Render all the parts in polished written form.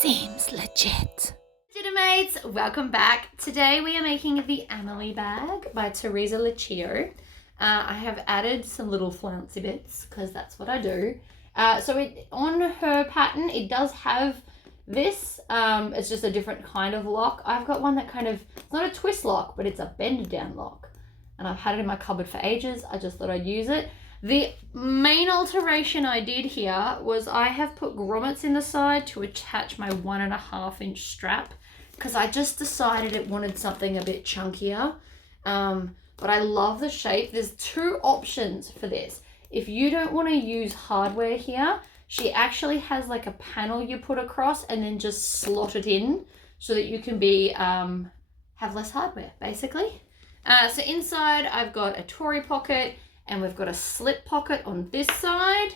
Seems legit. Mates, welcome back. Today we are making the Amelie bag by Teresa Lucio. I have added some little flouncy bits because that's what I do. So on her pattern, it does have this. It's just a different kind of lock. I've got one that it's not a twist lock, but it's a bend down lock. And I've had it in my cupboard for ages. I just thought I'd use it. The main alteration I did here was I have put grommets in the side to attach my 1.5 inch strap because I just decided it wanted something a bit chunkier. But I love the shape. There's two options for this. If you don't want to use hardware here, she actually has like a panel you put across and then just slot it in so that you can have less hardware basically. So inside I've got a Tory pocket, and we've got a slip pocket on this side.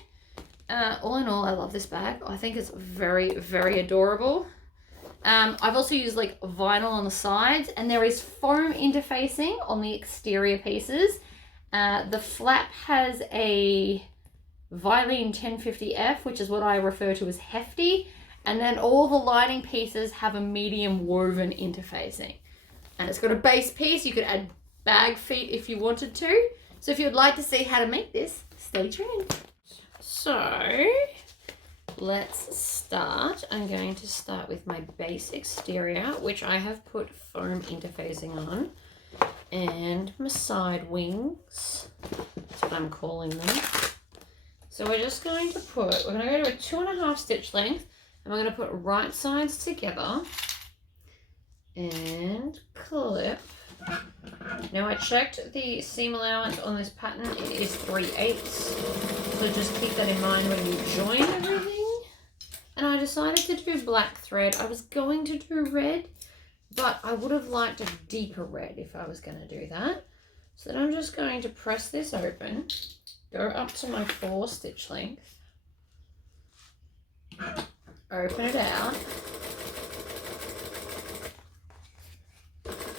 All in all, I love this bag. I think it's very, very adorable. I've also used like vinyl on the sides, and there is foam interfacing on the exterior pieces. The flap has a Vilene 1050F, which is what I refer to as hefty. And then all the lining pieces have a medium woven interfacing. And it's got a base piece. You could add bag feet if you wanted to. So if you'd like to see how to make this, stay tuned. So let's start. I'm going to start with my base exterior, which I have put foam interfacing on, and my side wings. That's what I'm calling them. So we're just going to we're going to go to a 2.5 stitch length, and we're going to put right sides together and clip. Now I checked the seam allowance on this pattern, it is 3/8, so just keep that in mind when you join everything. And I decided to do black thread. I was going to do red, but I would have liked a deeper red if I was going to do that. So then I'm just going to press this open, go up to my 4 stitch length, open it out,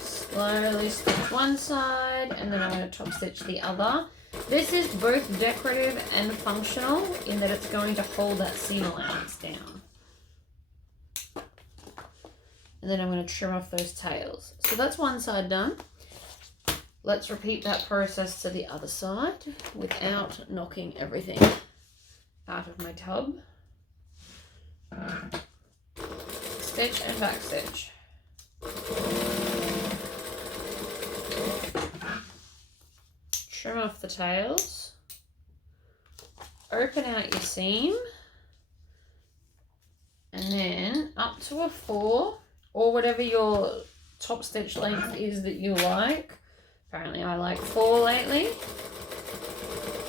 slowly stitch one side, and then I'm going to top stitch the other. This is both decorative and functional in that it's going to hold that seam allowance down. And then I'm going to trim off those tails. So that's one side done. Let's repeat that process to the other side without knocking everything out of my tub. Stitch and back stitch. Trim off the tails, open out your seam, and then up to a 4, or whatever your top stitch length is that you like. Apparently I like 4 lately.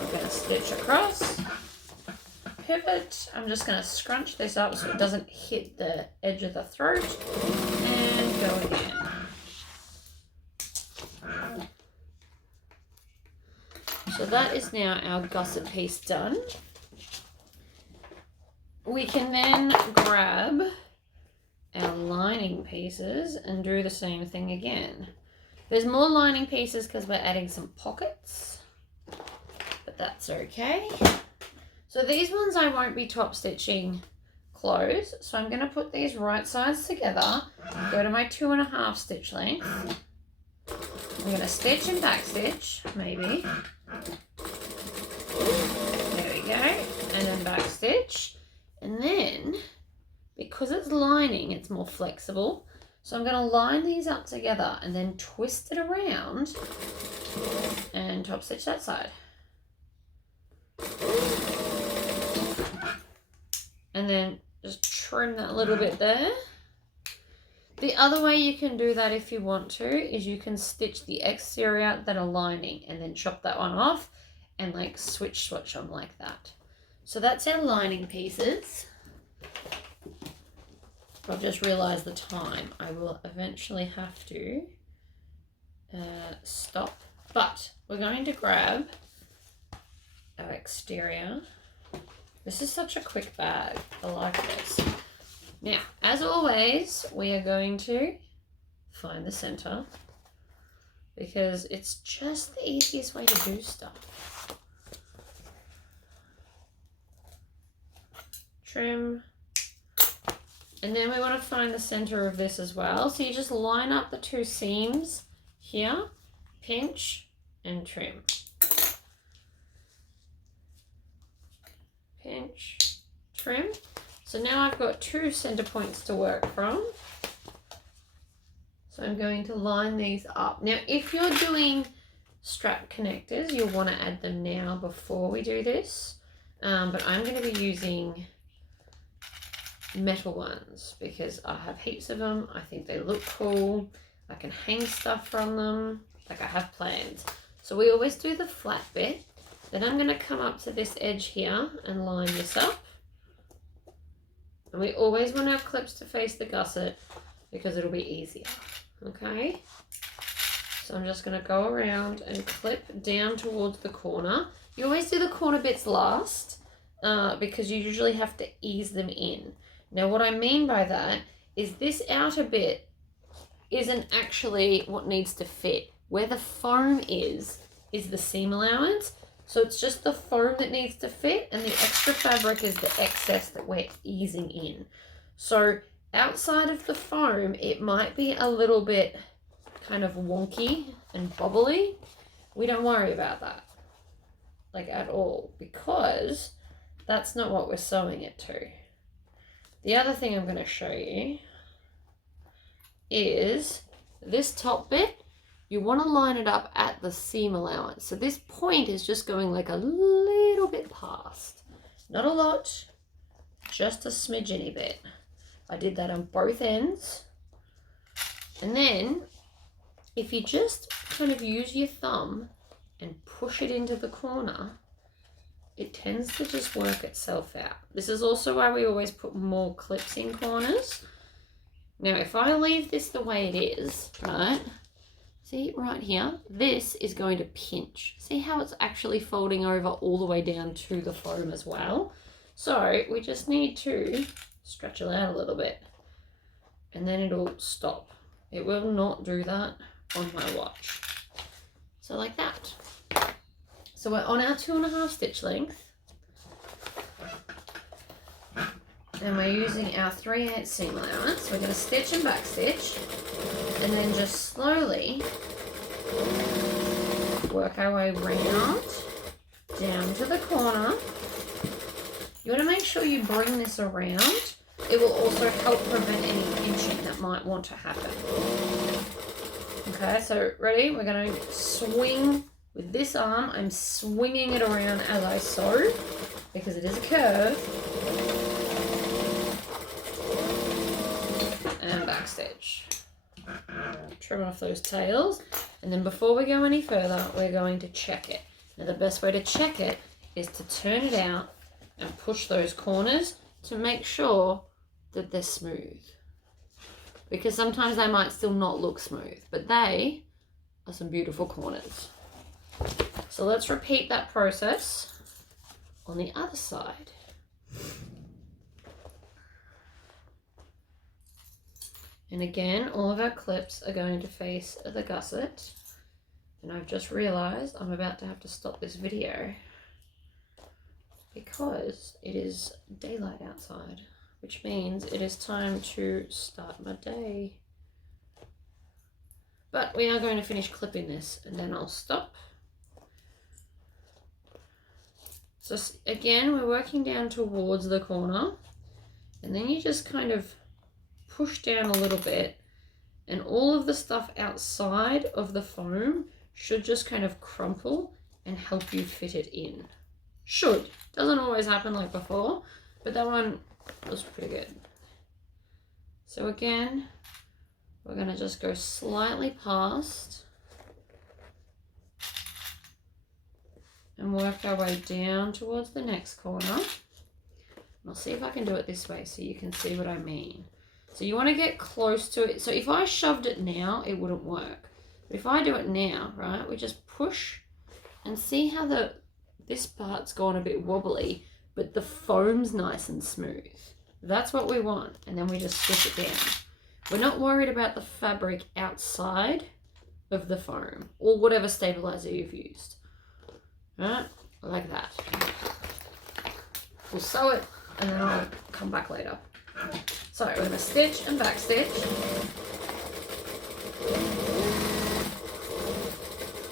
I'm going to stitch across, pivot. I'm just going to scrunch this up so it doesn't hit the edge of the throat, and go again. So that is now our gusset piece done. We can then grab our lining pieces and do the same thing again. There's more lining pieces because we're adding some pockets, but that's okay. So these ones I won't be top stitching close. So I'm going to put these right sides together, go to my 2.5 stitch length. I'm going to stitch and back stitch, maybe. There we go, and then back stitch, and then because it's lining, it's more flexible, so I'm going to line these up together and then twist it around and top stitch that side, and then just trim that little bit there. The other way you can do that if you want to is you can stitch the exterior that are lining and then chop that one off and like switch them like that. So that's our lining pieces. I've just realized the time. I will eventually have to stop, but we're going to grab our exterior. This is such a quick bag. I like this. Now, as always, we are going to find the center because it's just the easiest way to do stuff. Trim, And then we want to find the center of this as well. So you just line up the two seams here, pinch and trim. Pinch, trim. So now I've got two center points to work from. So I'm going to line these up. Now, if you're doing strap connectors, you'll want to add them now before we do this. But I'm going to be using metal ones because I have heaps of them. I think they look cool. I can hang stuff from them. Like, I have plans. So we always do the flat bit. Then I'm going to come up to this edge here and line this up. And we always want our clips to face the gusset because it'll be easier. Okay? So I'm just going to go around and clip down towards the corner. You always do the corner bits last because you usually have to ease them in. Now, what I mean by that is this outer bit isn't actually what needs to fit. Where the foam is the seam allowance. So it's just the foam that needs to fit, and the extra fabric is the excess that we're easing in. So outside of the foam, it might be a little bit kind of wonky and bobbly. We don't worry about that, like, at all, because that's not what we're sewing it to. The other thing I'm going to show you is this top bit. You want to line it up at the seam allowance. So this point is just going like a little bit past. Not a lot, just a smidgeny bit. I did that on both ends. And then if you just kind of use your thumb and push it into the corner, it tends to just work itself out. This is also why we always put more clips in corners. Now, if I leave this the way it is, right? See right here, this is going to pinch. See how it's actually folding over all the way down to the foam as well? So we just need to stretch it out a little bit and then it'll stop. It will not do that on my watch. So like that. So we're on our 2.5 stitch length. And we're using our 3/8 seam allowance. We're going to stitch and back stitch and then just slowly work our way round down to the corner. You want to make sure you bring this around. It will also help prevent any pinching that might want to happen. Okay, so ready? We're going to swing with this arm. I'm swinging it around as I sew because it is a curve. And back stitch. Trim off those tails. And then before we go any further, we're going to check it. Now the best way to check it is to turn it out and push those corners to make sure that they're smooth. Because sometimes they might still not look smooth, but they are some beautiful corners. So let's repeat that process on the other side. And again, all of our clips are going to face the gusset. And I've just realized I'm about to have to stop this video because it is daylight outside, which means it is time to start my day. But we are going to finish clipping this and then I'll stop. So again, we're working down towards the corner and then you just kind of push down a little bit and all of the stuff outside of the foam should just kind of crumple and help you fit it in. Should. Doesn't always happen like before, but that one was pretty good. So again, we're going to just go slightly past and work our way down towards the next corner. And I'll see if I can do it this way so you can see what I mean. So you want to get close to it. So if I shoved it now, it wouldn't work. But if I do it now, right, we just push and see how this part's gone a bit wobbly, but the foam's nice and smooth. That's what we want. And then we just stitch it down. We're not worried about the fabric outside of the foam or whatever stabilizer you've used. Right, like that. We'll sew it and then I'll come back later. So we're going to stitch and back stitch.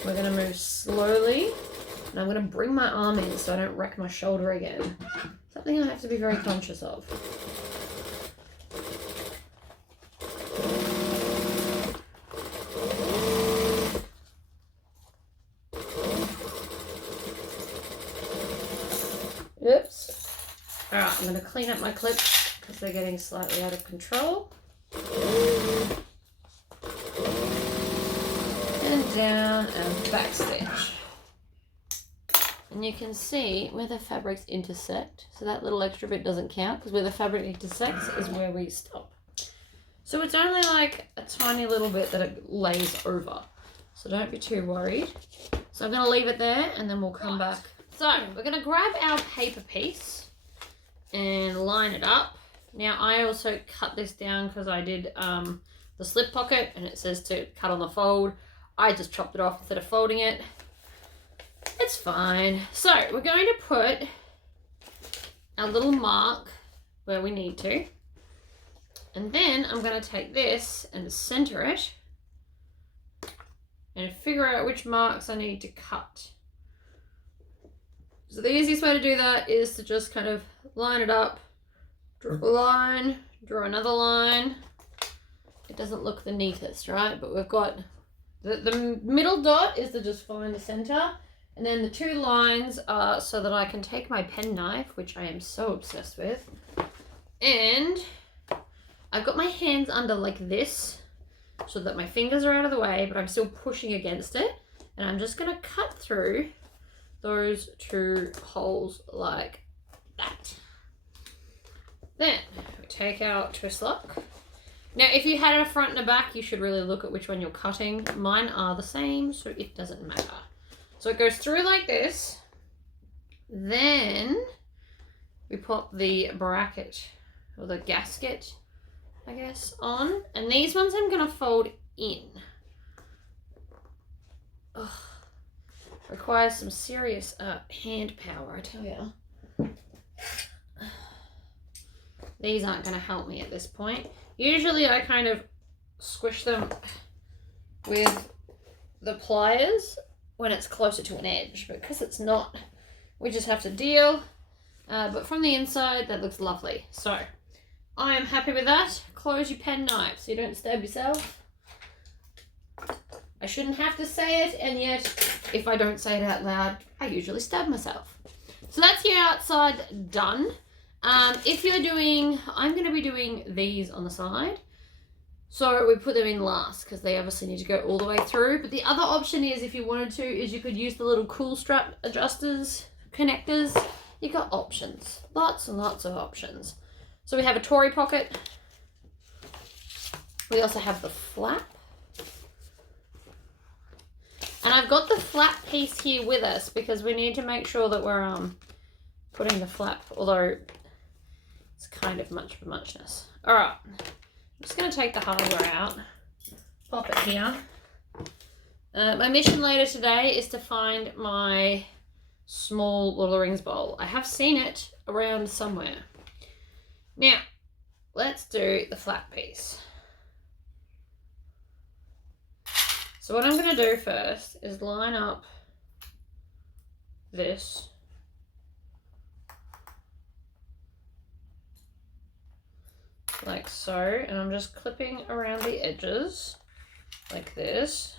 We're going to move slowly, and I'm going to bring my arm in so I don't wreck my shoulder again. Something I have to be very conscious of. Oops. Alright, I'm going to clean up my clips because they're getting slightly out of control. And down and back stitch. And you can see where the fabrics intersect. So that little extra bit doesn't count because where the fabric intersects is where we stop. So it's only like a tiny little bit that it lays over. So don't be too worried. So I'm going to leave it there and then we'll come back. So we're going to grab our paper piece and line it up. Now I also cut this down because I did the slip pocket and it says to cut on the fold. I just chopped it off instead of folding it. It's fine. So we're going to put a little mark where we need to. And then I'm going to take this and center it and figure out which marks I need to cut. So the easiest way to do that is to just kind of line it up, draw a line, draw another line. It doesn't look the neatest, right? But we've got the middle dot is to just find the center. And then the two lines are so that I can take my penknife, which I am so obsessed with. And I've got my hands under like this so that my fingers are out of the way, but I'm still pushing against it. And I'm just going to cut through those two holes like that. Then we take our twist lock. Now, if you had a front and a back, you should really look at which one you're cutting. Mine are the same, so it doesn't matter. So it goes through like this. Then we pop the bracket or the gasket, I guess, on. And these ones I'm going to fold in. Ugh. Requires some serious hand power, I tell you. These aren't going to help me at this point. Usually I kind of squish them with the pliers when it's closer to an edge, but because it's not, we just have to deal. But from the inside, that looks lovely. So I am happy with that. Close your pen knife so you don't stab yourself. I shouldn't have to say it, and yet if I don't say it out loud, I usually stab myself. So that's your outside done. If you're doing, I'm going to be doing these on the side. So we put them in last because they obviously need to go all the way through. But the other option is, if you wanted to, is you could use the little cool strap adjusters, connectors. You got options, lots and lots of options. So we have a Tory pocket. We also have the flap. And I've got the flap piece here with us because we need to make sure that we're putting the flap, although it's kind of much for muchness. All right, I'm just going to take the hardware out, pop it here. My mission later today is to find my small Lord of the Rings bowl. I have seen it around somewhere. Now, let's do the flap piece. So what I'm going to do first is line up this like so, and I'm just clipping around the edges like this.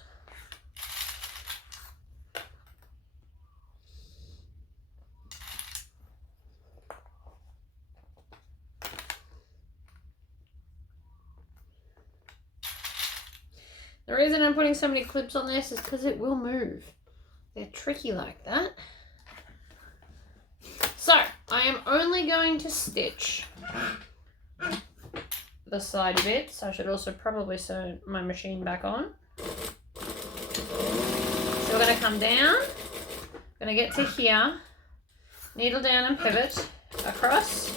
The reason I'm putting so many clips on this is because it will move. They're tricky like that. So I am only going to stitch the side bits. I should also probably sew my machine back on. So we're going to come down, going to get to here, needle down and pivot across.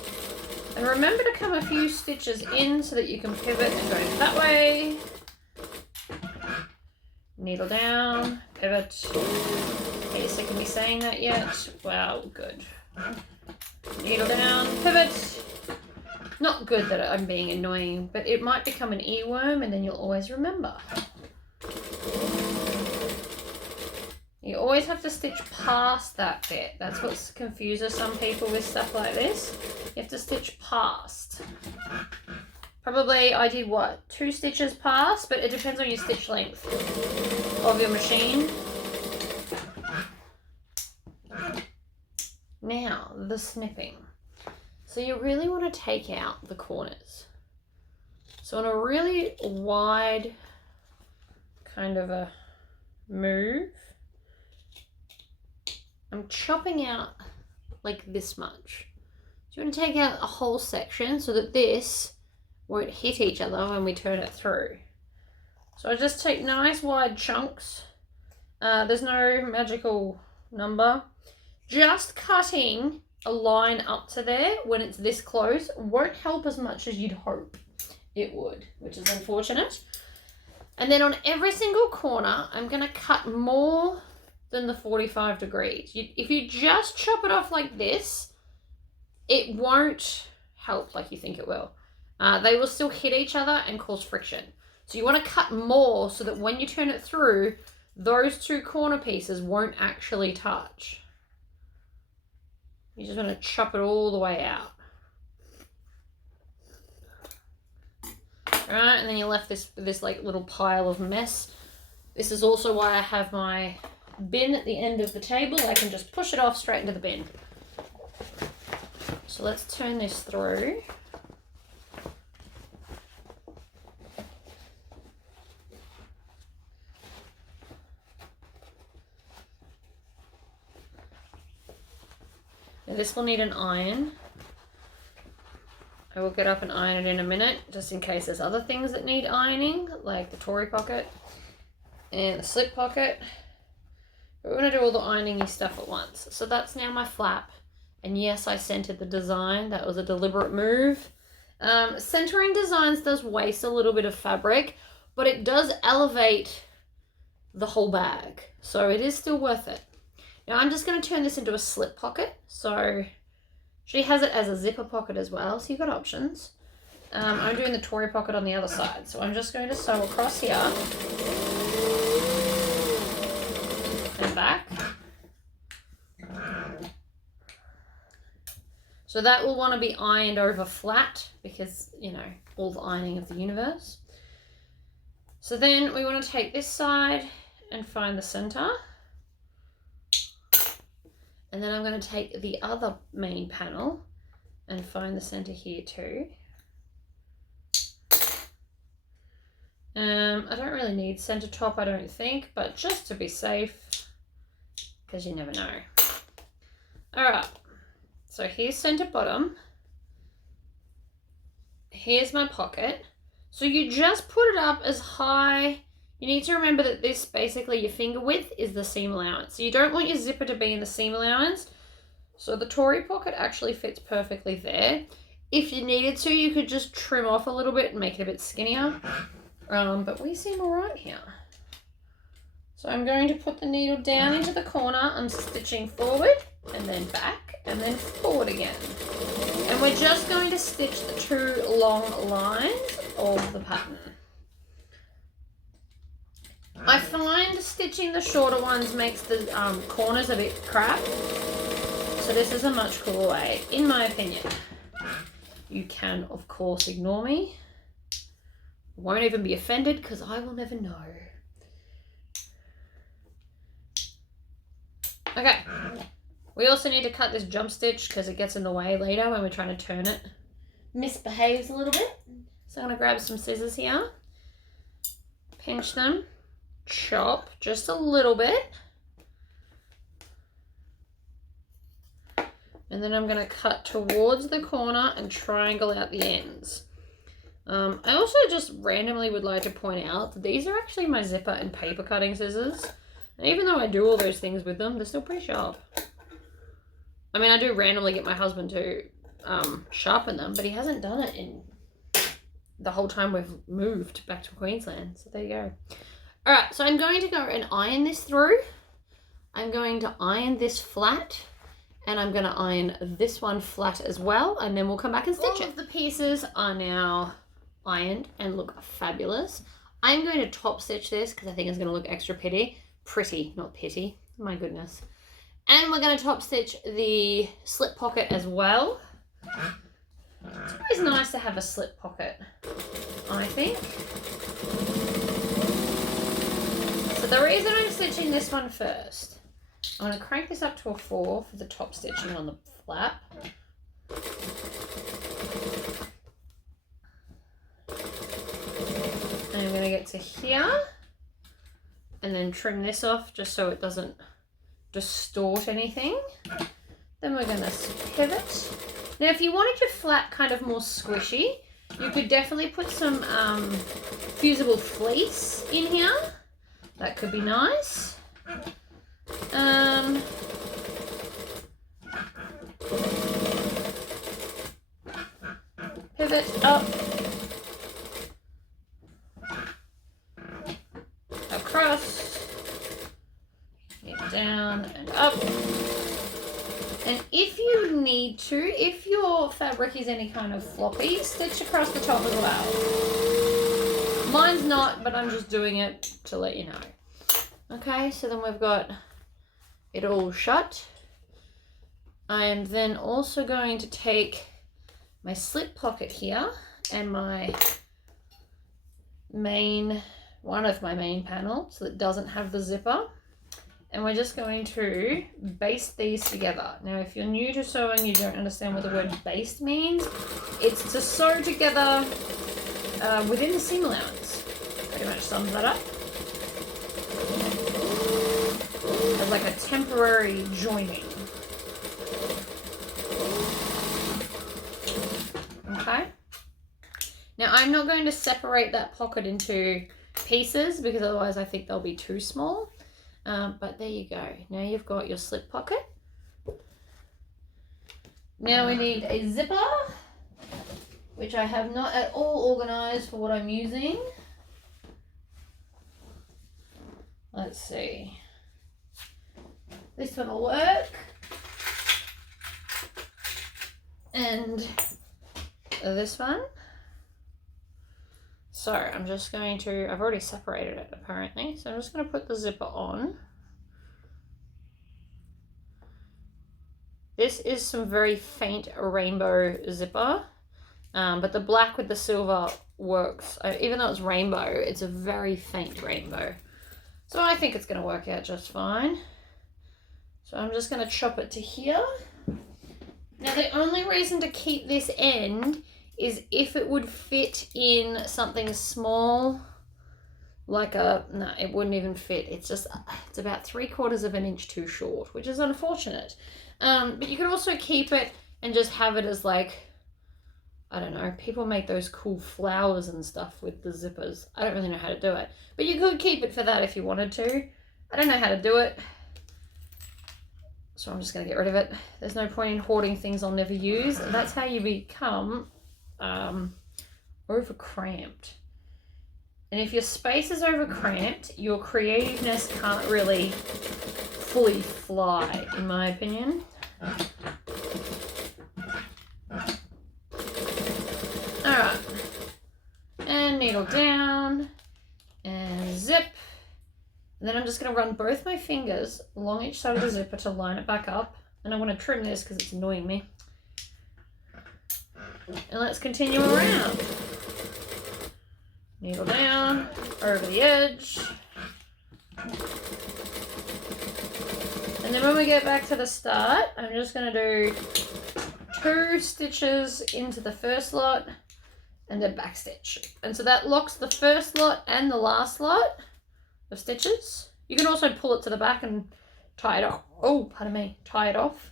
And remember to come a few stitches in so that you can pivot and go that way. Needle down, pivot. Are you sick of me saying that yet? Wow, good. Needle down, pivot. Not good that I'm being annoying, but it might become an earworm and then you'll always remember. You always have to stitch past that bit. That's what confuses some people with stuff like this. You have to stitch past. Probably I did what? 2 stitches past, but it depends on your stitch length of your machine. Now, the snipping. So you really want to take out the corners. So on a really wide kind of a move, I'm chopping out like this much. So you want to take out a whole section so that this won't hit each other when we turn it through. So I just take nice wide chunks. There's no magical number. Just cutting a line up to there when it's this close won't help as much as you'd hope it would, which is unfortunate. And then on every single corner, I'm going to cut more than the 45 degrees. If you just chop it off like this, it won't help like you think it will. They will still hit each other and cause friction. So you want to cut more so that when you turn it through, those 2 corner pieces won't actually touch. You just want to chop it all the way out. Alright, and then you're left this like little pile of mess. This is also why I have my bin at the end of the table. I can just push it off straight into the bin. So let's turn this through. Now this will need an iron. I will get up and iron it in a minute, just in case there's other things that need ironing, like the Tory pocket and the slip pocket. But we're going to do all the ironing-y stuff at once. So that's now my flap. And yes, I centered the design. That was a deliberate move. Centering designs does waste a little bit of fabric, but it does elevate the whole bag. So it is still worth it. Now I'm just going to turn this into a slip pocket. So she has it as a zipper pocket as well, so you've got options. I'm doing the Tory pocket on the other side. So I'm just going to sew across here and back. So that will want to be ironed over flat because, you know, all the ironing of the universe. So then we want to take this side and find the center. And then I'm going to take the other main panel and find the center here too. I don't really need center top, I don't think, but just to be safe, because you never know. All right, so here's center bottom. Here's my pocket. So you just put it up as high. You need to remember that this, basically your finger width, is the seam allowance. So you don't want your zipper to be in the seam allowance. So the Tory pocket actually fits perfectly there. If you needed to, you could just trim off a little bit and make it a bit skinnier. But we seem all right here. So I'm going to put the needle down into the corner. I'm stitching forward and then back and then forward again. And we're just going to stitch the 2 long lines of the pattern. I find stitching the shorter ones makes the corners a bit crap. So this is a much cooler way, in my opinion. You can, of course, ignore me. Won't even be offended because I will never know. Okay. We also need to cut this jump stitch because it gets in the way later when we're trying to turn it. Misbehaves a little bit. So I'm going to grab some scissors here. Pinch them. Chop just a little bit. And then I'm going to cut towards the corner and triangle out the ends. I also just randomly would like to point out that these are actually my zipper and paper cutting scissors. And even though I do all those things with them, they're still pretty sharp. I mean, I do randomly get my husband to sharpen them, but he hasn't done it in the whole time we've moved back to Queensland. So there you go. All right, so I'm going to go and iron this through. I'm going to iron this flat. And I'm going to iron this one flat as well, and then we'll come back and stitch it. All of the pieces are now ironed and look fabulous. I'm going to top stitch this because I think it's going to look extra pretty, not pitty. My goodness. And we're going to top stitch the slip pocket as well. It's always nice to have a slip pocket, I think. So the reason I'm stitching this one first, I'm going to crank this up to a 4 for the top stitching on the flap. And I'm going to get to here and then trim this off just so it doesn't distort anything. Then we're going to pivot. Now if you wanted your flap kind of more squishy, you could definitely put some fusible fleece in here. That could be nice. Pivot up, across, down and up. And if you need to, if your fabric is any kind of floppy, stitch across the top as well. Mine's not, but I'm just doing it to let you know. Okay, so then we've got it all shut. I am then also going to take my slip pocket here and my one of my main panels that doesn't have the zipper. And we're just going to baste these together. Now, if you're new to sewing, you don't understand what the word baste means. It's to sew together within the seam allowance. Pretty much sums that up. As like a temporary joining. Okay. Now, I'm not going to separate that pocket into pieces because otherwise I think they'll be too small. But there you go. Now you've got your slip pocket. Now we need a zipper, which I have not at all organized for what I'm using. Let's see. This one will work. And this one. So I'm just going to, I've already separated it apparently, so I'm just going to put the zipper on. This is some very faint rainbow zipper, but the black with the silver works. Even though it's rainbow, it's a very faint rainbow. So I think it's going to work out just fine. So I'm just going to chop it to here. Now the only reason to keep this end is if it would fit in something small, like no, it wouldn't even fit. It's about 3/4 of an inch too short, which is unfortunate. But you could also keep it and just have it as like, I don't know, people make those cool flowers and stuff with the zippers. I don't really know how to do it, but you could keep it for that if you wanted to. I don't know how to do it, so I'm just going to get rid of it. There's no point in hoarding things I'll never use. That's how you become over cramped. And if your space is over cramped, your creativeness can't really fully fly, in my opinion. Alright. And needle down and zip. And then I'm just going to run both my fingers along each side of the zipper to line it back up. And I want to trim this because it's annoying me. And let's continue around. Needle down, over the edge. And then when we get back to the start, I'm just going to do 2 stitches into the first lot and then back stitch. And so that locks the first lot and the last lot of stitches. You can also pull it to the back and tie it off. Oh, pardon me, tie it off.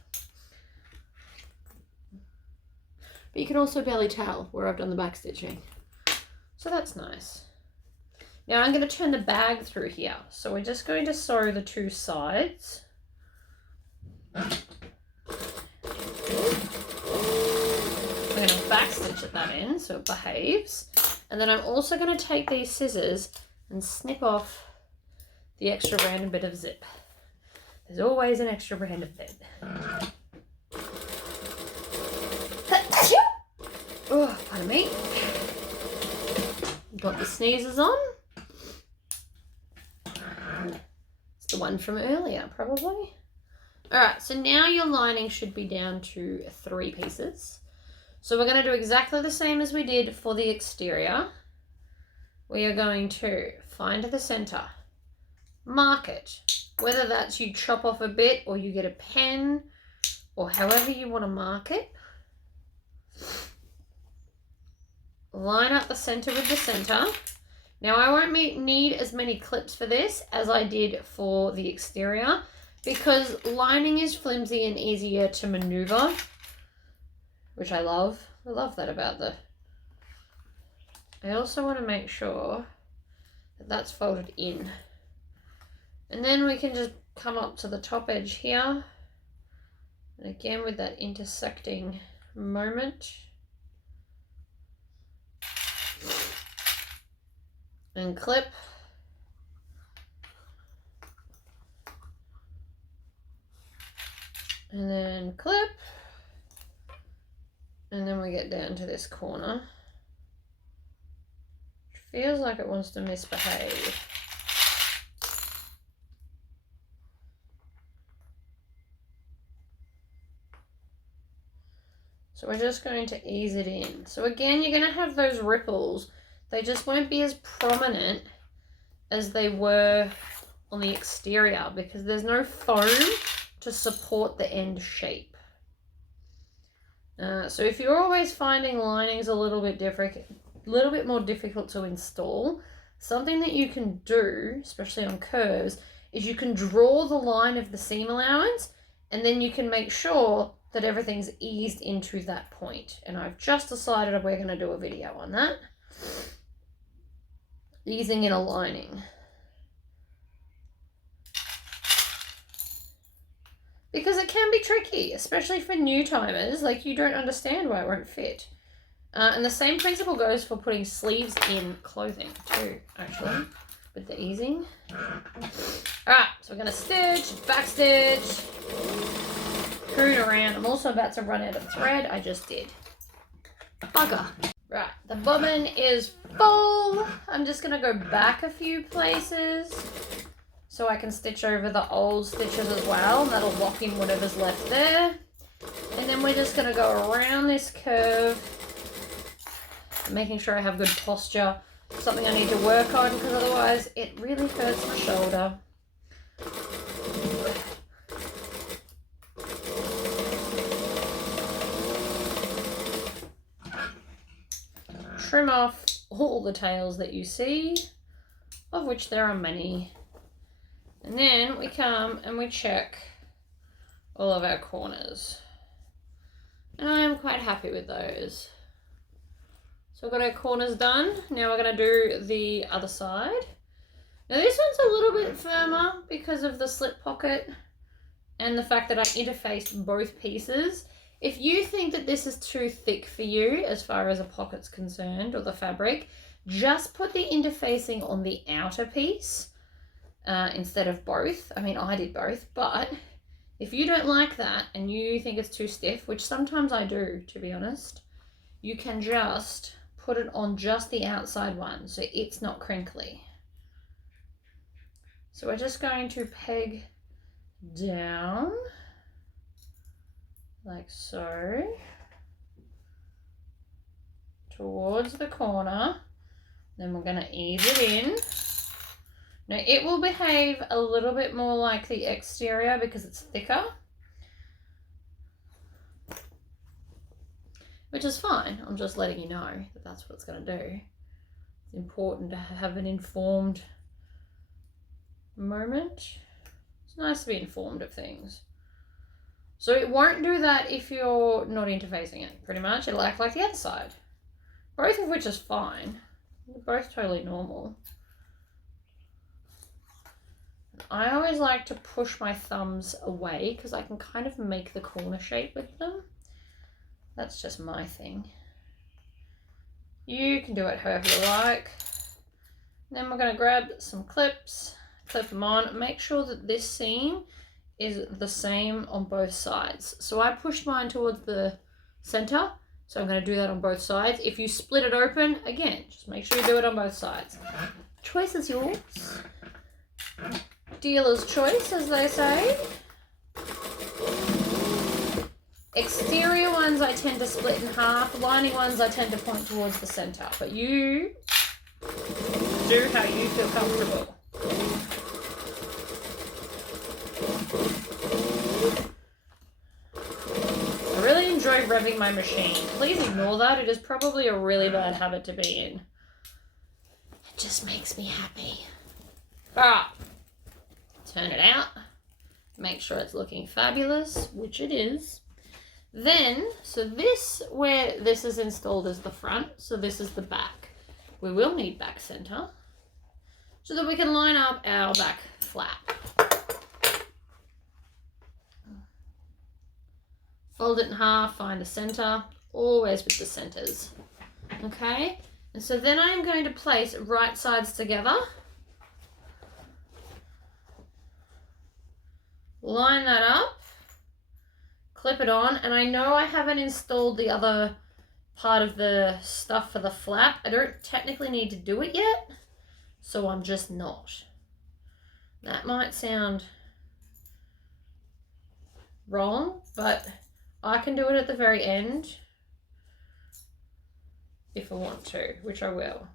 But you can also barely tell where I've done the back stitching. So that's nice. Now I'm going to turn the bag through here. So we're just going to sew the 2 sides. I'm going to back stitch at that end so it behaves. And then I'm also going to take these scissors and snip off the extra random bit of zip. There's always an extra random bit. Oh, pardon me. Got the sneezers on. It's the one from earlier, probably. Alright, so now your lining should be down to 3 pieces. So we're going to do exactly the same as we did for the exterior. We are going to find the center, mark it, whether that's you chop off a bit or you get a pen or however you want to mark it. Line up the center with the center. Now I won't need as many clips for this as I did for the exterior because lining is flimsy and easier to maneuver, which I love. I love that about the... I also want to make sure that that's folded in. And then we can just come up to the top edge here. And again with that intersecting moment. And clip. And then clip. And then we get down to this corner. Which feels like it wants to misbehave. So we're just going to ease it in. So again, you're going to have those ripples. They just won't be as prominent as they were on the exterior because there's no foam to support the end shape. So if you're always finding linings a little bit more difficult to install, something that you can do, especially on curves, is you can draw the line of the seam allowance and then you can make sure that everything's eased into that point. And I've just decided we're going to do a video on that. Easing in a lining. Because it can be tricky, especially for new timers, like you don't understand why it won't fit. And the same principle goes for putting sleeves in clothing too, actually, with the easing. Alright, so we're going to stitch, back stitch, croon around. I'm also about to run out of thread, I just did. Bugger. Right, the bobbin is full. I'm just going to go back a few places so I can stitch over the old stitches as well, and that'll lock in whatever's left there. And then we're just going to go around this curve, making sure I have good posture. Something I need to work on because otherwise it really hurts my shoulder. Trim off all the tails that you see, of which there are many. And then we come and we check all of our corners. And I'm quite happy with those. So we've got our corners done. Now we're going to do the other side. Now this one's a little bit firmer because of the slip pocket and the fact that I interfaced both pieces. If you think that this is too thick for you as far as a pocket's concerned or the fabric, just put the interfacing on the outer piece instead of both. I mean, I did both, but if you don't like that and you think it's too stiff, which sometimes I do, to be honest, you can just put it on just the outside one so it's not crinkly. So we're just going to peg down like so towards the corner. Then we're going to ease it in. Now it will behave a little bit more like the exterior because it's thicker, which is fine. I'm just letting you know that that's what it's going to do. It's important to have an informed moment. It's nice to be informed of things. So it won't do that if you're not interfacing it, pretty much. It'll act like the other side. Both of which is fine. They're both totally normal. I always like to push my thumbs away because I can kind of make the corner shape with them. That's just my thing. You can do it however you like. Then we're going to grab some clips, clip them on. Make sure that this seam is the same on both sides. So I pushed mine towards the center. So I'm going to do that on both sides. If you split it open, again, just make sure you do it on both sides. Choice is yours. Dealer's choice, as they say. Exterior ones I tend to split in half. Lining ones I tend to point towards the center. But you do how you feel comfortable. I really enjoy revving my machine. Please ignore that. It is probably a really bad habit to be in. It just makes me happy. Alright. Turn it out. Make sure it's looking fabulous, which it is. Then, so this, where this is installed, is the front. So this is the back. We will need back center so that we can line up our back flap. Fold it in half, find a center, always with the centers. Okay, and so then I'm going to place right sides together. Line that up, clip it on, and I know I haven't installed the other part of the stuff for the flap. I don't technically need to do it yet, so I'm just not. That might sound wrong, but I can do it at the very end if I want to, which I will.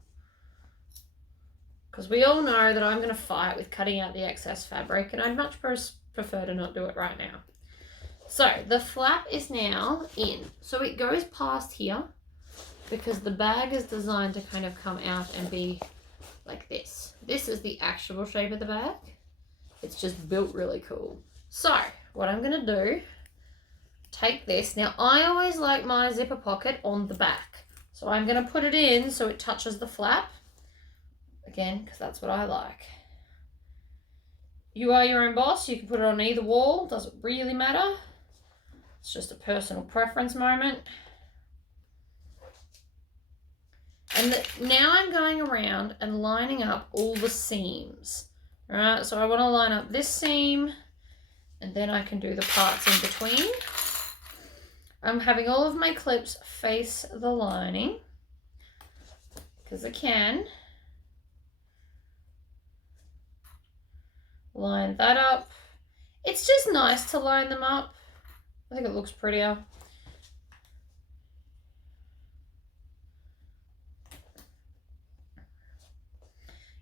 Because we all know that I'm going to fight with cutting out the excess fabric, and I'd much prefer to not do it right now. So the flap is now in. So it goes past here because the bag is designed to kind of come out and be like this. This is the actual shape of the bag. It's just built really cool. So what I'm going to do, take this. Now I always like my zipper pocket on the back. So I'm going to put it in so it touches the flap. Again, because that's what I like. You are your own boss. You can put it on either wall. Doesn't really matter. It's just a personal preference moment. And now I'm going around and lining up all the seams. All right, so I want to line up this seam, and then I can do the parts in between. I'm having all of my clips face the lining, because I can. Line that up. It's just nice to line them up. I think it looks prettier.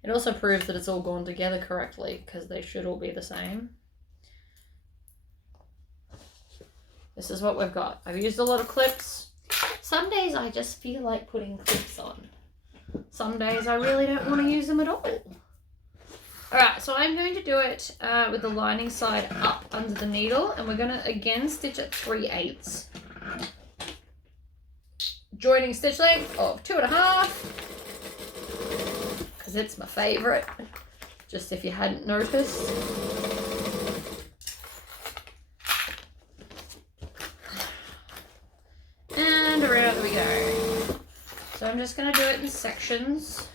It also proves that it's all gone together correctly, because they should all be the same. This is what we've got. I've used a lot of clips. Some days I just feel like putting clips on. Some days I really don't want to use them at all. Alright, so I'm going to do it with the lining side up under the needle, and we're going to again stitch at 3/8. Joining stitch length of 2.5, because it's my favourite, just if you hadn't noticed. And around we go. So I'm just going to do it in sections.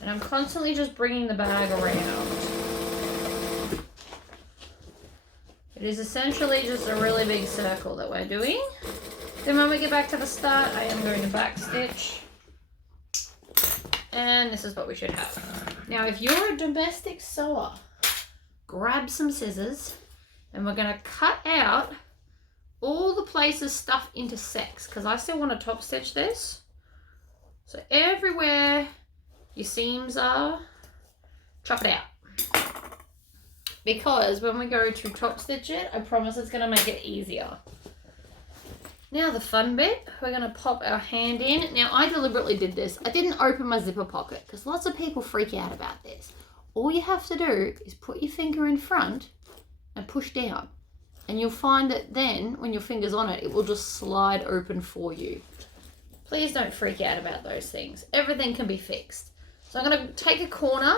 And I'm constantly just bringing the bag around. It is essentially just a really big circle that we're doing. Then when we get back to the start, I am going to back stitch. And this is what we should have. Now, if you're a domestic sewer, grab some scissors, and we're going to cut out all the places stuff intersects, because I still want to top stitch this. So everywhere your seams are, chop it out. Because when we go to top stitch it, I promise it's going to make it easier. Now the fun bit, we're going to pop our hand in. Now I deliberately did this. I didn't open my zipper pocket because lots of people freak out about this. All you have to do is put your finger in front and push down. And you'll find that then, when your finger's on it, it will just slide open for you. Please don't freak out about those things. Everything can be fixed. So I'm going to take a corner,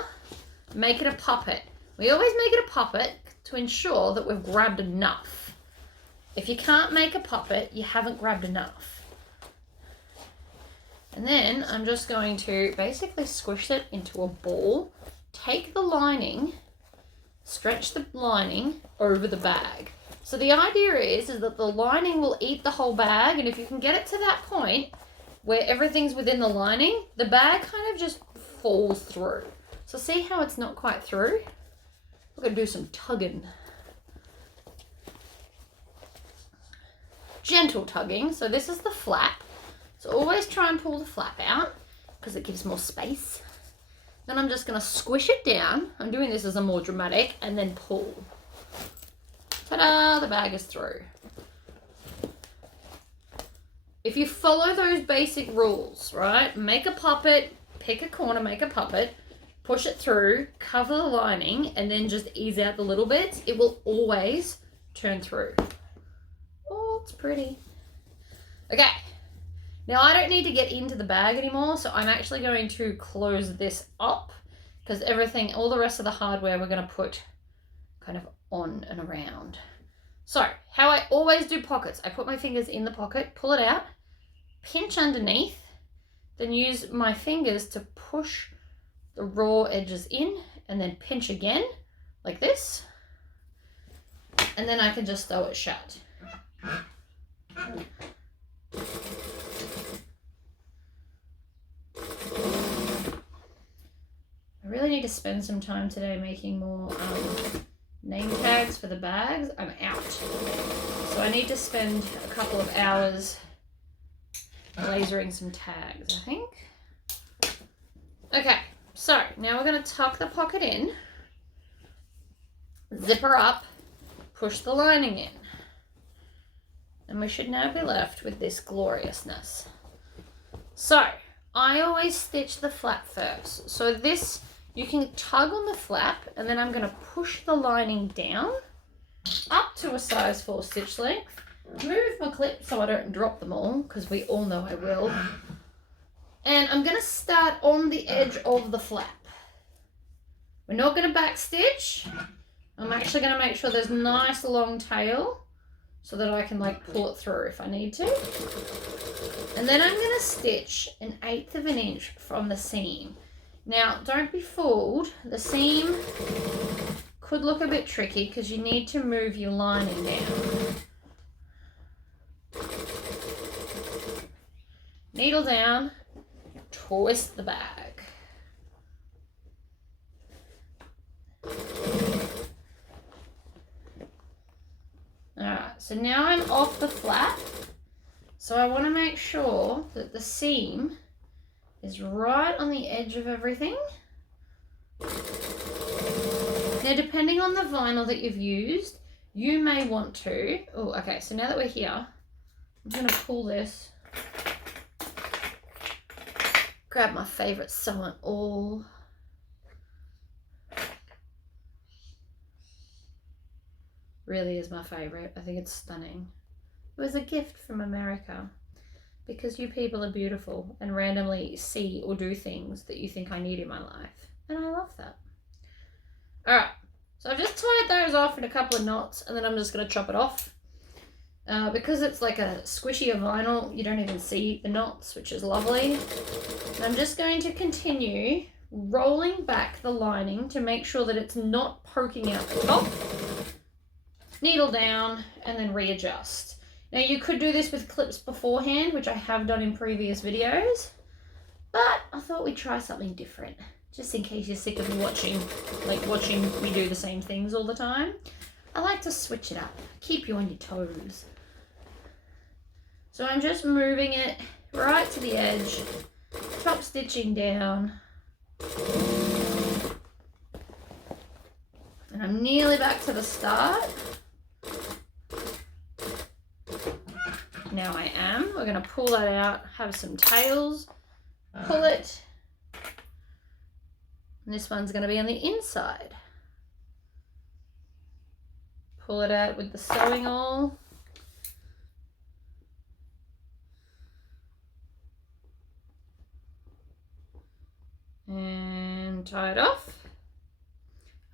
make it a puppet. We always make it a puppet to ensure that we've grabbed enough. If you can't make a poppet, you haven't grabbed enough. And then I'm just going to basically squish it into a ball, take the lining, stretch the lining over the bag. So the idea is that the lining will eat the whole bag, and if you can get it to that point where everything's within the lining, the bag kind of just falls through. So see how it's not quite through? We're going to do some tugging. Gentle tugging. So this is the flap. So always try and pull the flap out because it gives more space. Then I'm just going to squish it down. I'm doing this as a more dramatic, and then pull. Ta-da! The bag is through. If you follow those basic rules, right? Make a poppet, pick a corner, make a poppet, push it through, cover the lining, and then just ease out the little bits. It will always turn through. Oh, it's pretty. Okay. Now I don't need to get into the bag anymore, so I'm actually going to close this up because everything, all the rest of the hardware we're going to put kind of on and around. So, how I always do pockets, I put my fingers in the pocket, pull it out, pinch underneath, then use my fingers to push the raw edges in, and then pinch again, like this, and then I can just sew it shut. I really need to spend some time today making more name tags for the bags. I'm out. So I need to spend a couple of hours lasering some tags, I think. Okay, so now we're going to tuck the pocket in, zip her up, push the lining in. And we should now be left with this gloriousness. So I always stitch the flap first. So this, you can tug on the flap, and then I'm going to push the lining down up to a size 4 stitch length. Move my clip so I don't drop them all, because we all know I will. And I'm going to start on the edge of the flap. We're not going to back stitch. I'm actually going to make sure there's nice long tail so that I can like pull it through if I need to. And then I'm going to stitch 1/8 of an inch from the seam. Now, don't be fooled. The seam could look a bit tricky because you need to move your lining down. Needle down, twist the bag. Alright, so now I'm off the flap. So I want to make sure that the seam is right on the edge of everything. Now, depending on the vinyl that you've used, you may want to... Oh, okay, so now that we're here, I'm going to pull this. Grab my favourite sewing awl. Really is my favourite. I think it's stunning. It was a gift from America because you people are beautiful and randomly see or do things that you think I need in my life. And I love that. Alright, so I've just tied those off in a couple of knots, and then I'm just going to chop it off. Because it's like a squishier vinyl, you don't even see the knots, which is lovely. And I'm just going to continue rolling back the lining to make sure that it's not poking out the top. Needle down and then readjust. Now you could do this with clips beforehand, which I have done in previous videos, but I thought we'd try something different, just in case you're sick of me watching me do the same things all the time. I like to switch it up, keep you on your toes. So I'm just moving it right to the edge, top stitching down, and I'm nearly back to the start. Now I am. We're going to pull that out, have some tails, pull it, and this one's going to be on the inside. Pull it out with the sewing awl. And tie it off.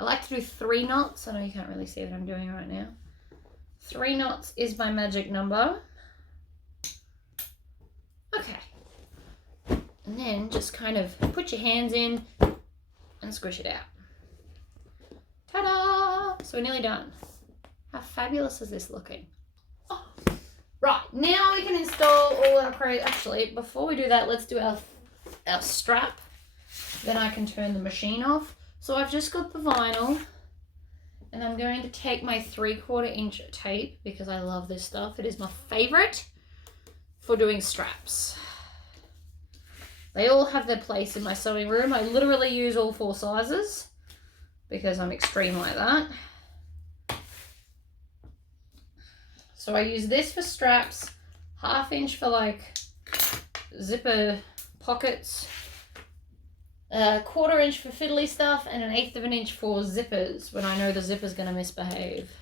I like to do 3 knots. I know you can't really see what I'm doing right now. 3 knots is my magic number. Okay. And then just kind of put your hands in and squish it out. Ta-da! So we're nearly done. How fabulous is this looking? Oh. Right, now we can install all our crazy. Actually, before we do that, let's do our strap. Then I can turn the machine off. So I've just got the vinyl, and I'm going to take my 3/4 inch tape because I love this stuff. It is my favorite for doing straps. They all have their place in my sewing room. I literally use all 4 sizes because I'm extreme like that. So I use this for straps, 1/2 inch for like zipper pockets, 1/4 inch for fiddly stuff, and 1/8 of an inch for zippers when I know the zipper's going to misbehave.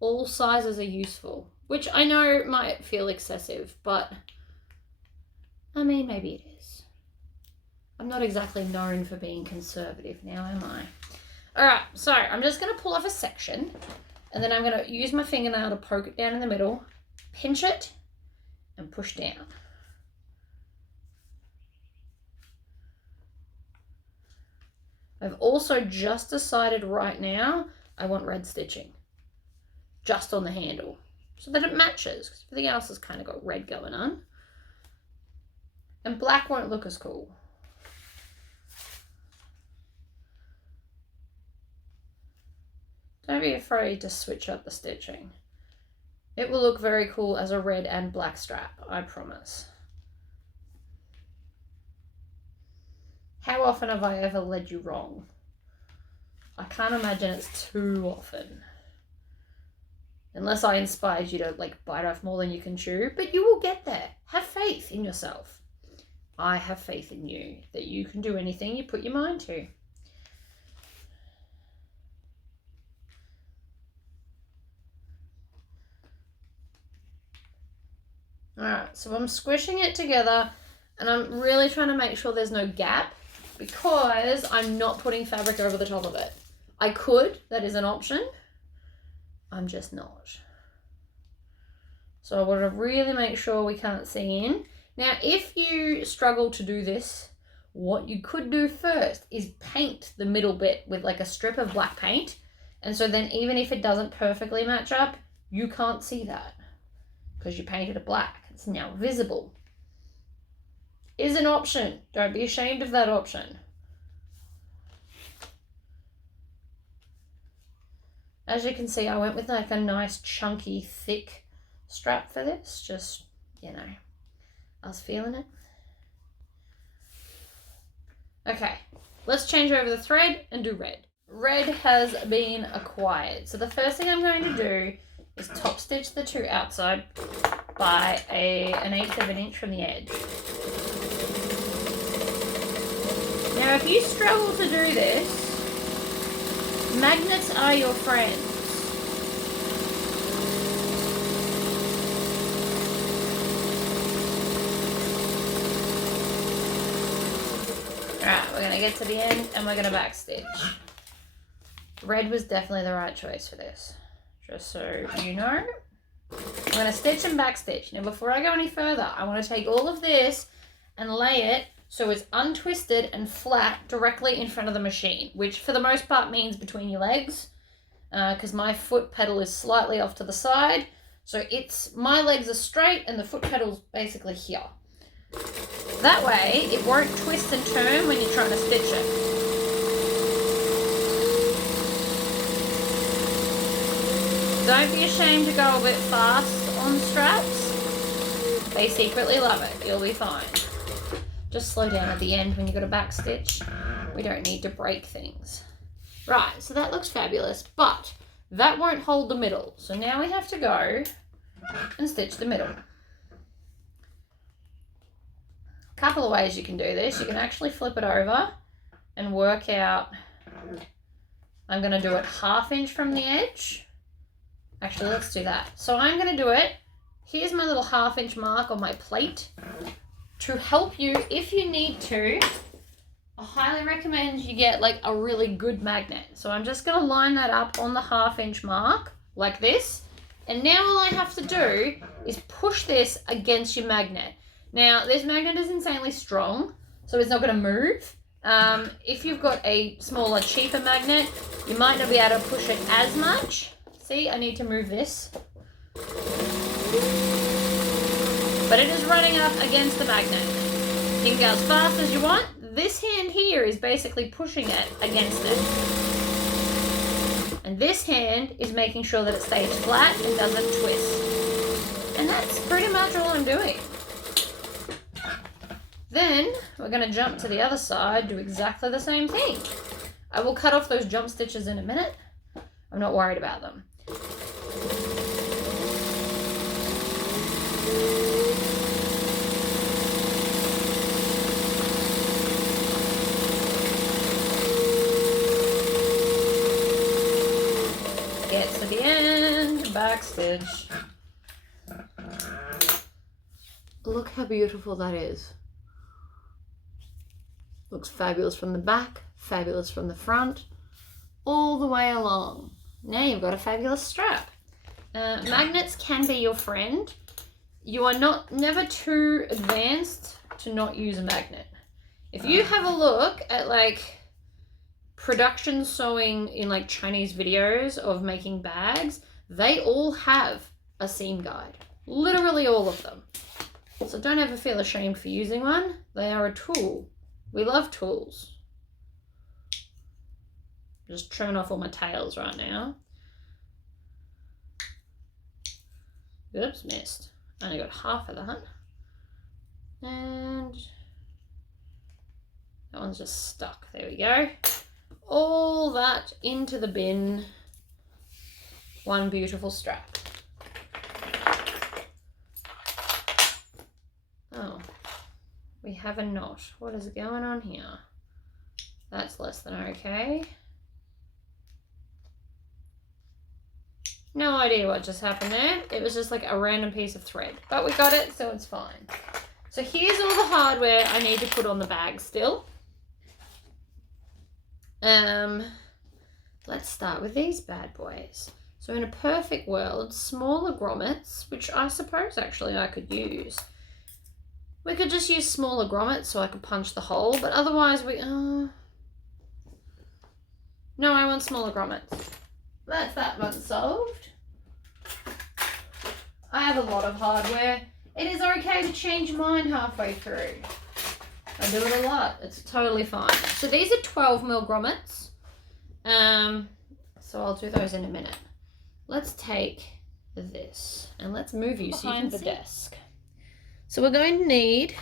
All sizes are useful, which I know might feel excessive, but I mean, maybe it is. I'm not exactly known for being conservative now, am I? All right, so I'm just going to pull off a section, and then I'm going to use my fingernail to poke it down in the middle, pinch it, and push down. I've also just decided right now I want red stitching just on the handle so that it matches, because everything else has kind of got red going on. And black won't look as cool. Don't be afraid to switch up the stitching. It will look very cool as a red and black strap, I promise. How often have I ever led you wrong? I can't imagine it's too often. Unless I inspired you to like bite off more than you can chew, but you will get there. Have faith in yourself. I have faith in you that you can do anything you put your mind to. Alright, so I'm squishing it together, and I'm really trying to make sure there's no gap because I'm not putting fabric over the top of it. I could, that is an option. I'm just not. So I want to really make sure we can't see in. Now, if you struggle to do this, what you could do first is paint the middle bit with like a strip of black paint. And so then even if it doesn't perfectly match up, you can't see that because you painted it black. It's now visible. Is an option. Don't be ashamed of that option. As you can see, I went with like a nice chunky thick strap for this. Just, you know, I was feeling it. Okay, let's change over the thread and do red. Red has been acquired. So the first thing I'm going to do is top stitch the 2 outside by an 1/8 of an inch from the edge. Now, if you struggle to do this, magnets are your friends. Alright, we're going to get to the end and we're going to backstitch. Red was definitely the right choice for this, just so you know. I'm going to stitch and backstitch. Now, before I go any further, I want to take all of this and lay it so it's untwisted and flat directly in front of the machine, which for the most part means between your legs, because my foot pedal is slightly off to the side. So my legs are straight and the foot pedal's basically here. That way it won't twist and turn when you're trying to stitch it. Don't be ashamed to go a bit fast on straps. They secretly love it. You'll be fine. Just slow down at the end when you've got a back stitch. We don't need to break things. Right, so that looks fabulous, but that won't hold the middle. So now we have to go and stitch the middle. A couple of ways you can do this. You can actually flip it over and work out. I'm going to do it 1/2 inch from the edge. Actually, let's do that. So I'm going to do it. Here's my little 1/2 inch mark on my plate to help you if you need to. Oh, I highly recommend you get like a really good magnet. So I'm just going to line that up on the 1/2 inch mark like this. And now all I have to do is push this against your magnet. Now this magnet is insanely strong, so it's not going to move. If you've got a smaller, cheaper magnet, you might not be able to push it as much. See, I need to move this. But it is running up against the magnet. You can go as fast as you want. This hand here is basically pushing it against it. And this hand is making sure that it stays flat and doesn't twist. And that's pretty much all I'm doing. Then we're going to jump to the other side, do exactly the same thing. I will cut off those jump stitches in a minute. I'm not worried about them. Get to the end, back stitch. Look how beautiful that is. Looks fabulous from the back, fabulous from the front, all the way along. Now you've got a fabulous strap. Magnets can be your friend. You are never too advanced to not use a magnet. If you have a look at like production sewing in like Chinese videos of making bags, they all have a seam guide. Literally all of them. So don't ever feel ashamed for using one. They are a tool. We love tools. Just trimming off all my tails right now. Oops, missed. Only got half of that. And that one's just stuck. There we go. All that into the bin. One beautiful strap. Oh, we have a knot. What is going on here? That's less than okay. No idea what just happened there. It was just like a random piece of thread, but we got it, so it's fine. So here's all the hardware I need to put on the bag still. Let's start with these bad boys. So in a perfect world, smaller grommets, which I suppose actually I could use. We could just use smaller grommets so I could punch the hole, but otherwise no, I want smaller grommets. That's that one solved. I have a lot of hardware. It is okay to change mine halfway through. I do it a lot. It's totally fine. So these are 12mm grommets. So I'll do those in a minute. Let's take this and let's move you so you can see. The desk. So we're going to need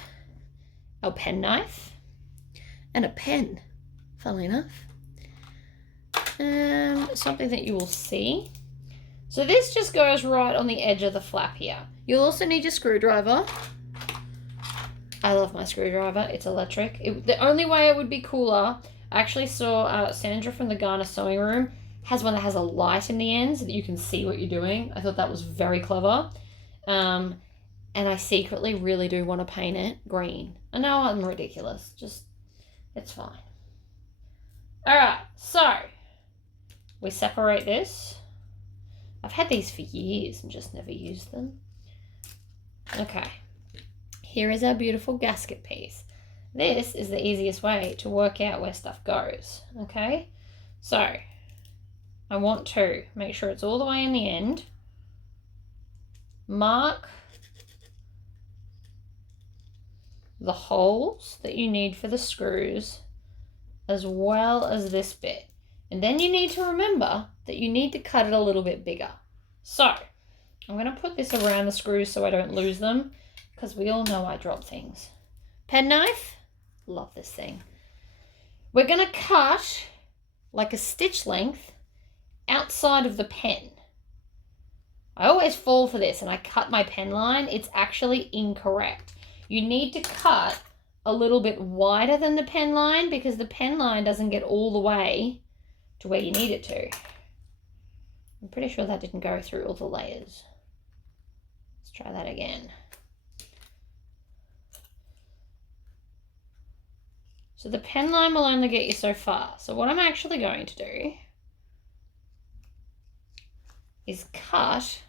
our pen knife and a pen, funnily enough. Something that you will see. So this just goes right on the edge of the flap here. You'll also need your screwdriver. I love my screwdriver. It's electric. The only way it would be cooler, I actually saw Sandra from the Garner Sewing Room has one that has a light in the end so that you can see what you're doing. I thought that was very clever. And I secretly really do want to paint it green. I know I'm ridiculous. Just, it's fine. All right, so we separate this. I've had these for years and just never used them. Okay, here is our beautiful gasket piece. This is the easiest way to work out where stuff goes, okay? So, I want to make sure it's all the way in the end. Mark the holes that you need for the screws as well as this bit. And then you need to remember that you need to cut it a little bit bigger. So, I'm going to put this around the screws so I don't lose them, because we all know I drop things. Pen knife, love this thing. We're going to cut like a stitch length outside of the pen. I always fall for this and I cut my pen line. It's actually incorrect. You need to cut a little bit wider than the pen line because the pen line doesn't get all the way to where you need it to. I'm pretty sure that didn't go through all the layers. Let's try that again. So the pen line will only get you so far. So what I'm actually going to do is cut,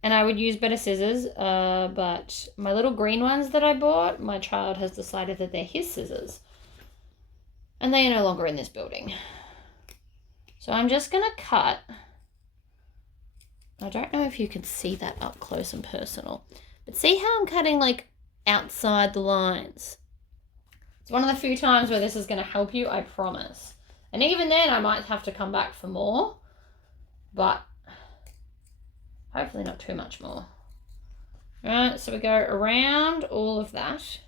and I would use better scissors, but my little green ones that I bought, my child has decided that they're his scissors, and they are no longer in this building. So I'm just going to cut. I don't know if you can see that up close and personal, but see how I'm cutting like outside the lines? It's one of the few times where this is going to help you, I promise. And even then I might have to come back for more, but hopefully not too much more. All right, so we go around all of that.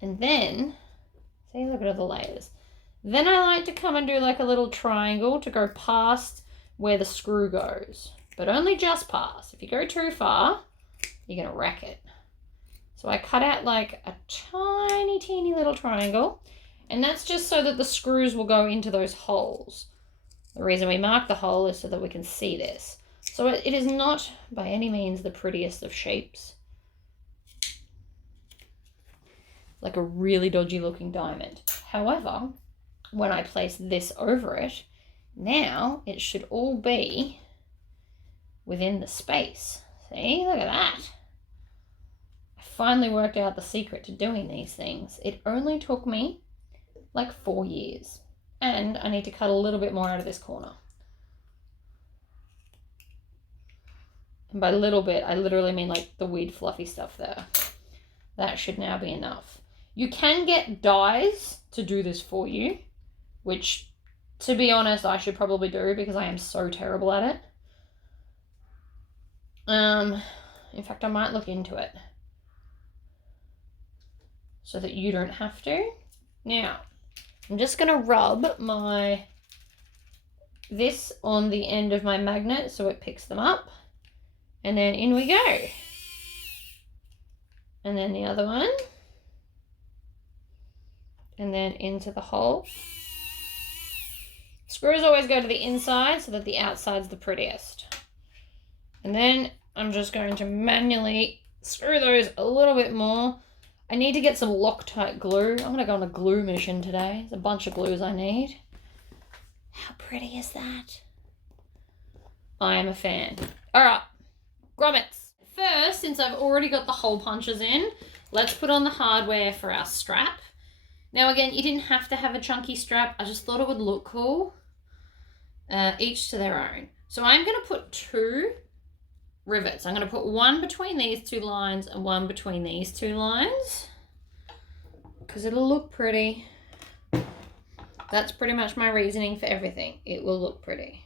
And then, see, look at all the layers. Then I like to come and do like a little triangle to go past where the screw goes, but only just past. If you go too far, you're gonna wreck it. So I cut out like a tiny, teeny little triangle, and that's just so that the screws will go into those holes. The reason we mark the hole is so that we can see this. So it is not by any means the prettiest of shapes. Like a really dodgy looking diamond. However, when I place this over it, now it should all be within the space. See, look at that. I finally worked out the secret to doing these things. It only took me like 4 years. And I need to cut a little bit more out of this corner. And by little bit, I literally mean like the weird fluffy stuff there. That should now be enough. You can get dies to do this for you, which, to be honest, I should probably do because I am so terrible at it. In fact, I might look into it so that you don't have to. Now, I'm just going to rub this on the end of my magnet so it picks them up. And then in we go. And then the other one. And then into the hole. Screws always go to the inside so that the outside's the prettiest. And then I'm just going to manually screw those a little bit more. I need to get some Loctite glue. I'm going to go on a glue mission today. There's a bunch of glues I need. How pretty is that? I am a fan. All right, grommets. First, since I've already got the hole punches in, let's put on the hardware for our strap. Now again, you didn't have to have a chunky strap. I just thought it would look cool. Each to their own. So I'm going to put 2 rivets. I'm going to put one between these 2 lines and one between these 2 lines because it'll look pretty. That's pretty much my reasoning for everything. It will look pretty.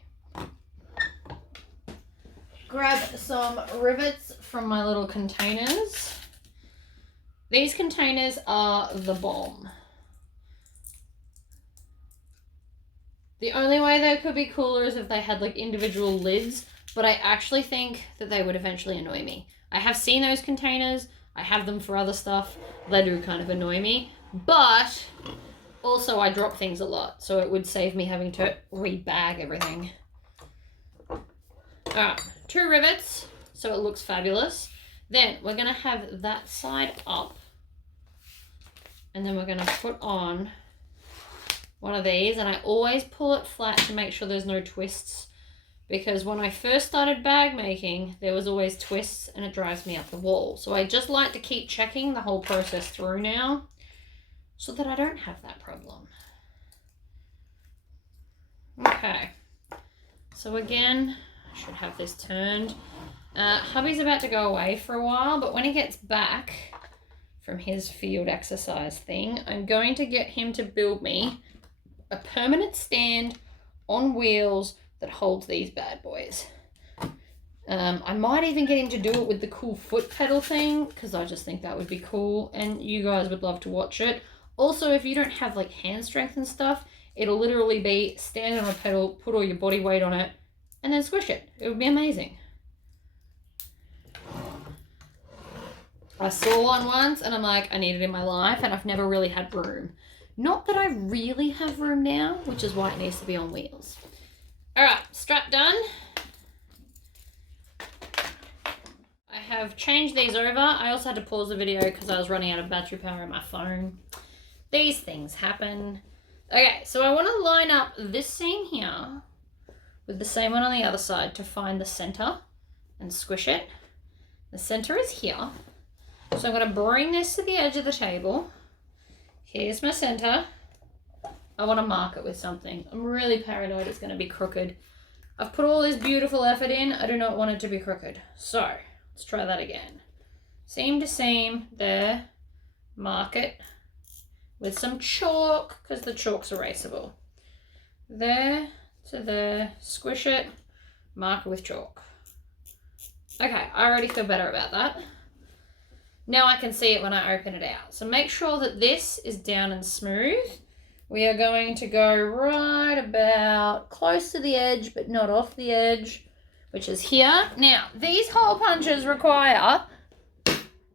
Grab some rivets from my little containers. These containers are the bomb. The only way they could be cooler is if they had like individual lids, but I actually think that they would eventually annoy me. I have seen those containers. I have them for other stuff. They do kind of annoy me, but also I drop things a lot, so it would save me having to rebag everything. All right, 2 rivets, so it looks fabulous. Then we're gonna have that side up, and then we're gonna put on one of these, and I always pull it flat to make sure there's no twists, because when I first started bag making, there was always twists and it drives me up the wall. So I just like to keep checking the whole process through now so that I don't have that problem. Okay, so again, I should have this turned. Hubby's about to go away for a while, but when he gets back from his field exercise thing, I'm going to get him to build me a permanent stand on wheels that holds these bad boys. I might even get him to do it with the cool foot pedal thing, because I just think that would be cool, and you guys would love to watch it. Also, if you don't have like hand strength and stuff, it'll literally be stand on a pedal, put all your body weight on it, and then squish it. It would be amazing. I saw one once and I'm like, I need it in my life, and I've never really had room. Not that I really have room now, which is why it needs to be on wheels. All right, strap done. I have changed these over. I also had to pause the video because I was running out of battery power on my phone. These things happen. Okay, so I want to line up this seam here with the same one on the other side to find the center and squish it. The center is here. So I'm going to bring this to the edge of the table. Here's my center. I want to mark it with something. I'm really paranoid it's going to be crooked. I've put all this beautiful effort in. I do not want it to be crooked. So let's try that again. Seam to seam there. Mark it with some chalk because the chalk's erasable. There to there. Squish it. Mark it with chalk. Okay, I already feel better about that. Now I can see it when I open it out. So make sure that this is down and smooth. We are going to go right about close to the edge, but not off the edge, which is here. Now, these hole punches require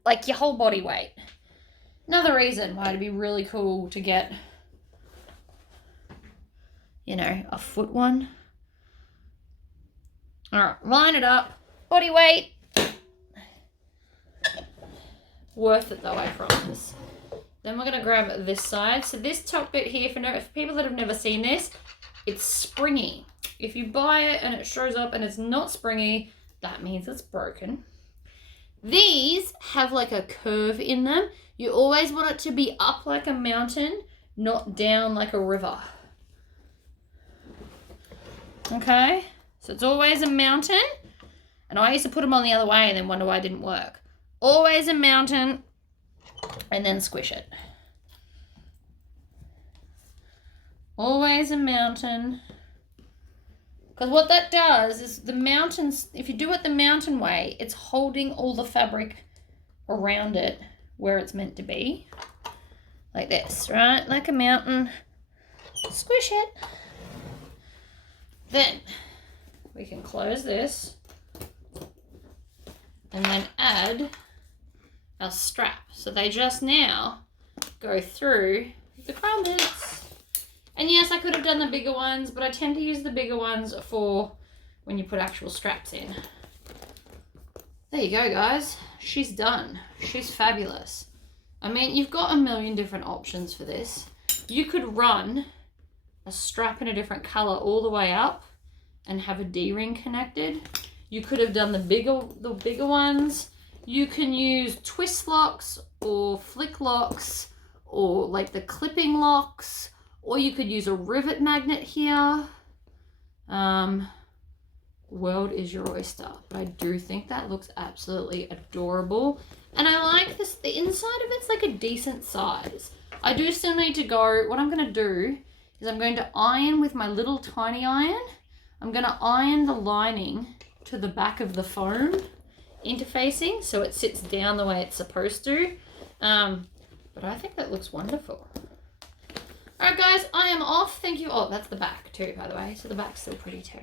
like your whole body weight. Another reason why it'd be really cool to get, you know, a foot one. All right, line it up, body weight. Worth it though, I promise. Then we're going to grab this side. So this top bit here, for people that have never seen this, it's springy. If you buy it and it shows up and it's not springy, that means it's broken. These have like a curve in them. You always want it to be up like a mountain, not down like a river. Okay? So it's always a mountain. And I used to put them on the other way and then wonder why it didn't work. Always a mountain. And then squish it. Always a mountain. Because what that does is the mountains, if you do it the mountain way, it's holding all the fabric around it where it's meant to be. Like this, right? Like a mountain. Squish it. Then we can close this and then add our strap. So they just now go through the grommets. And yes, I could have done the bigger ones, but I tend to use the bigger ones for when you put actual straps in. There you go, guys. She's done. She's fabulous. I mean, you've got a million different options for this. You could run a strap in a different color all the way up and have a D-ring connected. You could have done the bigger ones. You can use twist locks or flick locks or like the clipping locks, or you could use a rivet magnet here. World is your oyster. But I do think that looks absolutely adorable. And I like this, the inside of it's like a decent size. I do still need to go, what I'm gonna do is I'm going to iron with my little tiny iron. I'm gonna iron the lining to the back of the foam interfacing so it sits down the way it's supposed to. But I think that looks wonderful. Alright guys, I am off. Thank you. Oh, that's the back too, by the way. So the back's still pretty too.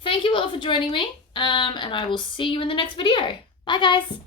Thank you all for joining me. And I will see you in the next video. Bye guys.